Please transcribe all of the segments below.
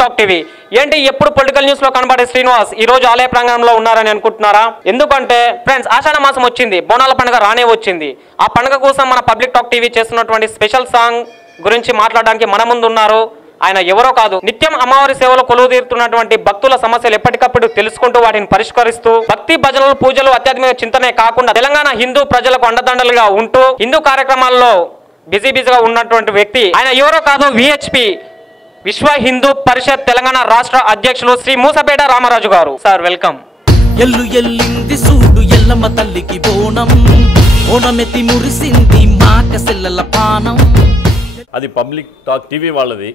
Talk TV. ఏంటి ఎప్పుడు political news లో కనబడే శ్రీనివాస్ ఈ రోజు ఆలయ ప్రాంగణంలో ఉన్నారని అనుకుంటున్నారా? ఎందుకంటే ఫ్రెండ్స్, ఆషాఢ మాసం వచ్చింది, బోనాల పండుగ రానే వచ్చింది. ఆ పండుగ కోసం మన పబ్లిక్ టాక్ టీవీ చేస్తున్నటువంటి స్పెషల్ సాంగ్ గురించి మాట్లాడడానికి మన ముందు ఉన్నారు. ఆయన ఎవరో కాదు, నిత్యం అమ్మవారి సేవలో కొలువు తీరుతున్నటువంటి భక్తుల సమస్యలు ఎప్పటికప్పుడు తెలుసుకుంటూ వాటిని పరిష్కరిస్తూ భక్తి భజనలు పూజలు ఆధ్యాత్మిక చింతనే కాకుండా తెలంగాణ హిందూ ప్రజలకు అండదండలుగా ఉంటూ హిందూ కార్యక్రమాల్లో బిజీగా ఉన్నటువంటి వ్యక్తి. ఆయన ఎవరో కాదు, విహెచ్పి విశ్వ హిందూ పరిషత్ తెలంగాణ రాష్ట్ర అధ్యక్షులు శ్రీ మూసపేట రామరాజు గారు. Sir welcome. ఎల్లు ఎల్లింది సూడు ఎల్లమ్మ తల్లికి బోనం, ఓనమెత్తి మురిసింది మాక సెల్లల పానం. అది పబ్లిక్ టాక్ టీవీ వాళ్ళది.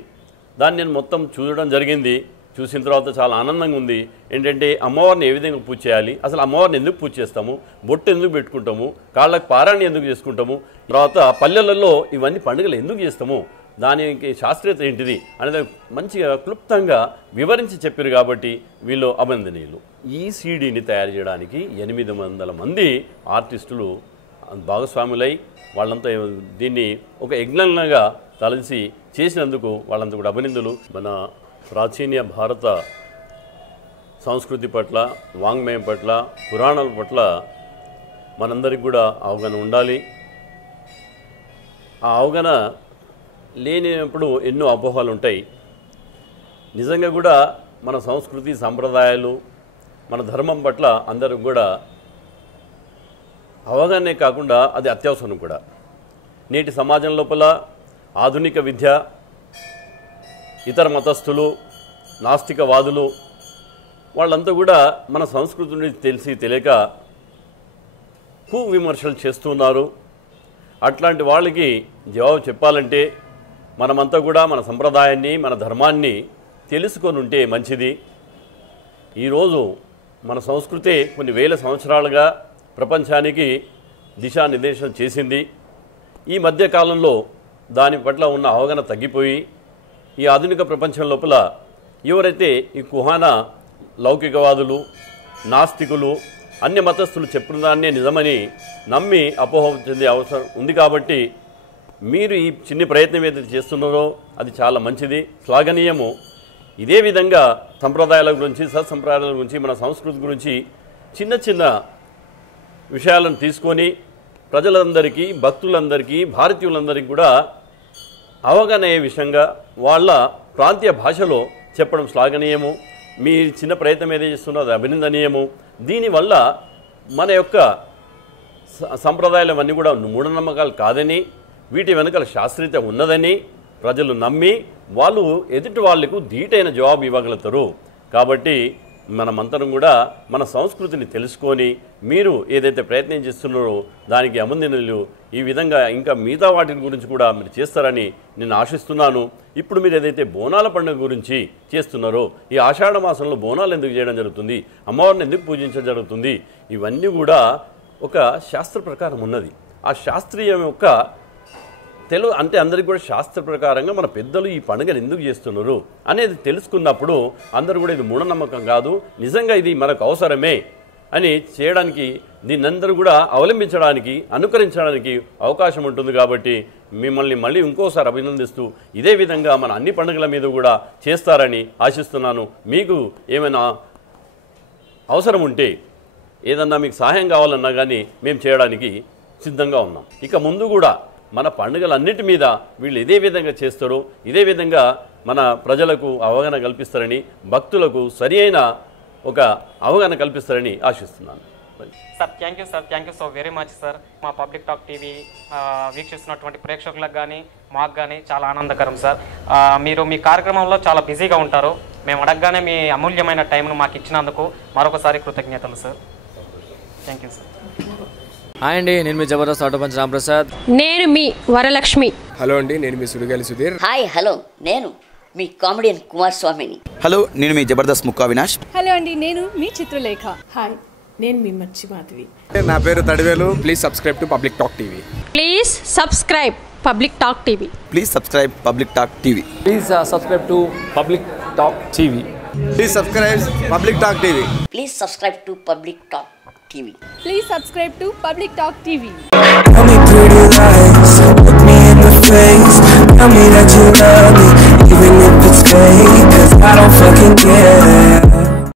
దాన్ని నేను మొత్తం చూడడం జరిగింది. చూసిన తర్వాత చాలా ఆనందంగా ఉంది. ఏంటంటే అమ్మవారిని ఏ విధంగా పూజ చేయాలి, అసలు అమ్మవారిని ఎందుకు పూజ చేస్తాము, బొట్టు ఎందుకు పెట్టుకుంటాము, కాళ్ళకు పారాయణ ఎందుకు చేసుకుంటాము, తర్వాత పల్లెలలో ఇవన్నీ పండుగలు ఎందుకు చేస్తాము, దానికి శాస్త్రీయత ఏంటిది అనేది మంచిగా క్లుప్తంగా వివరించి చెప్పారు. కాబట్టి వీళ్ళు అభినందనీయులు. ఈ సీడీని తయారు చేయడానికి 800 మంది ఆర్టిస్టులు భాగస్వాములై వాళ్ళంతా దీన్ని ఒక యజ్ఞంగా తలసి చేసినందుకు వాళ్ళంతా కూడా అభినందనలు. మన ప్రాచీన భారత సంస్కృతి పట్ల, వాంగ్మయం పట్ల, పురాణాల పట్ల మనందరికి కూడా అవగాహన ఉండాలి. ఆ అవగాహన లేనప్పుడు ఎన్నో అపోహలు ఉంటాయి. నిజంగా కూడా మన సంస్కృతి సంప్రదాయాలు, మన ధర్మం పట్ల అందరికి కూడా అవగాహనే కాకుండా అది అత్యవసరం కూడా. నేటి సమాజం లోపల ఆధునిక విద్య, ఇతర మతస్థులు, నాస్తికవాదులు వాళ్ళంతా కూడా మన సంస్కృతిని తెలిసి తెలియక విమర్శలు చేస్తున్నారు. అట్లాంటి వాళ్ళకి జవాబు చెప్పాలంటే మనమంతా కూడా మన సంప్రదాయాన్ని, మన ధర్మాన్ని తెలుసుకొని ఉంటే మంచిది. ఈరోజు మన సంస్కృతి కొన్ని వేల సంవత్సరాలుగా ప్రపంచానికి దిశానిర్దేశం చేసింది. ఈ మధ్యకాలంలో దాని పట్ల ఉన్న అవగాహన తగ్గిపోయి ఈ ఆధునిక ప్రపంచం లోపల ఎవరైతే ఈ కుహాన లౌకికవాదులు, నాస్తికులు, అన్య మతస్థులు చెప్పిన దాన్నే నిజమని నమ్మి అపోహ చెందే అవసరం ఉంది. కాబట్టి మీరు ఈ చిన్న ప్రయత్నం ఏదైతే చేస్తున్నారో అది చాలా మంచిది, శ్లాఘనీయము. ఇదే విధంగా సంప్రదాయాల గురించి, సత్సంప్రదాయాల గురించి, మన సంస్కృతి గురించి చిన్న చిన్న విషయాలను తీసుకొని ప్రజలందరికీ, భక్తులందరికీ, భారతీయులందరికీ కూడా అవగాహన అయ్యే విషయంగా వాళ్ళ ప్రాంతీయ భాషలో చెప్పడం శ్లాఘనీయము. మీ చిన్న ప్రయత్నం ఏదైతే చేస్తున్నో అది అభినందనీయము. దీనివల్ల మన యొక్క సంప్రదాయాలు అవన్నీ కూడా మూఢనమ్మకాలు కాదని, వీటి వెనుకల శాస్త్రీయత ఉన్నదని ప్రజలు నమ్మి వాళ్ళు ఎదుటి వాళ్లకు ధీటైన జవాబు ఇవ్వగలుగుతారు. కాబట్టి మనమంతరం కూడా మన సంస్కృతిని తెలుసుకొని మీరు ఏదైతే ప్రయత్నం చేస్తున్నారో దానికి అభినందనలు. ఈ విధంగా ఇంకా మిగతా వాటి గురించి కూడా మీరు చేస్తారని నేను ఆశిస్తున్నాను. ఇప్పుడు మీరు ఏదైతే బోనాల పండుగ గురించి చేస్తున్నారో, ఈ ఆషాఢ మాసంలో బోనాలు ఎందుకు చేయడం జరుగుతుంది, అమ్మవారిని ఎందుకు పూజించడం జరుగుతుంది, ఇవన్నీ కూడా ఒక శాస్త్ర ప్రకారం ఉన్నది. ఆ శాస్త్రీయం యొక్క తెలుగు అంటే అందరికీ కూడా శాస్త్ర ప్రకారంగా మన పెద్దలు ఈ పండుగను ఎందుకు చేస్తున్నారు అనేది తెలుసుకున్నప్పుడు అందరూ కూడా ఇది మూఢనమ్మకం కాదు, నిజంగా ఇది మనకు అవసరమే అని చేయడానికి, దీన్ని అందరూ కూడా అవలంబించడానికి, అనుకరించడానికి అవకాశం ఉంటుంది. కాబట్టి మిమ్మల్ని మళ్ళీ ఇంకోసారి అభినందిస్తూ ఇదే విధంగా మన అన్ని పండుగల మీద కూడా చేస్తారని ఆశిస్తున్నాను. మీకు ఏమైనా అవసరం ఉంటే, ఏదన్నా మీకు సహాయం కావాలన్నా కానీ మేము చేయడానికి సిద్ధంగా ఉన్నాం. ఇక ముందు కూడా మన పండుగలన్నిటి మీద వీళ్ళు ఇదే విధంగా చేస్తారో, ఇదే విధంగా మన ప్రజలకు అవగాహన కల్పిస్తారని, భక్తులకు సరి అయిన ఒక అవగాహన కల్పిస్తారని ఆశిస్తున్నాను. Sir thank you sir, thank you so very much sir. మా పబ్లిక్ టాక్ టీవీ వీక్షిస్తున్నటువంటి ప్రేక్షకులకు కానీ మాకు కానీ చాలా ఆనందకరం సార్. మీరు మీ కార్యక్రమంలో చాలా బిజీగా ఉంటారు. మేము అడగగానే మీ అమూల్యమైన టైంను మాకు ఇచ్చినందుకు మరొకసారి కృతజ్ఞతలు sir. Thank you sir. Hi అండి, నేను మీ జబర్దస్త్ ఆటోపంచ్ రాంప్రసాద్. నేను మీ వరలక్ష్మి. హలో అండి, నేను మీ సుడిగాలి సుధీర్. హాయ్ హలో, నేను మీ కామెడియన్ కుమార్ స్వామిని. హలో, నేను మీ జబర్దస్త్ ముక్కా వినాష్. హలో అండి, నేను మీ చిత్రలేఖ. హాయ్, నేను మీ మచ్చి మాధవి. నా పేరు Thadivelu. Please subscribe to public talk TV. Please subscribe public talk TV. Please subscribe public talk TV. Please subscribe to public talk TV. Please subscribe public talk TV. Please subscribe to public talk TV. Please subscribe to public talk TV. Tell me pretty lies, look me in the face. Tell me that you love me, even if it's fake, cause I don't fucking care.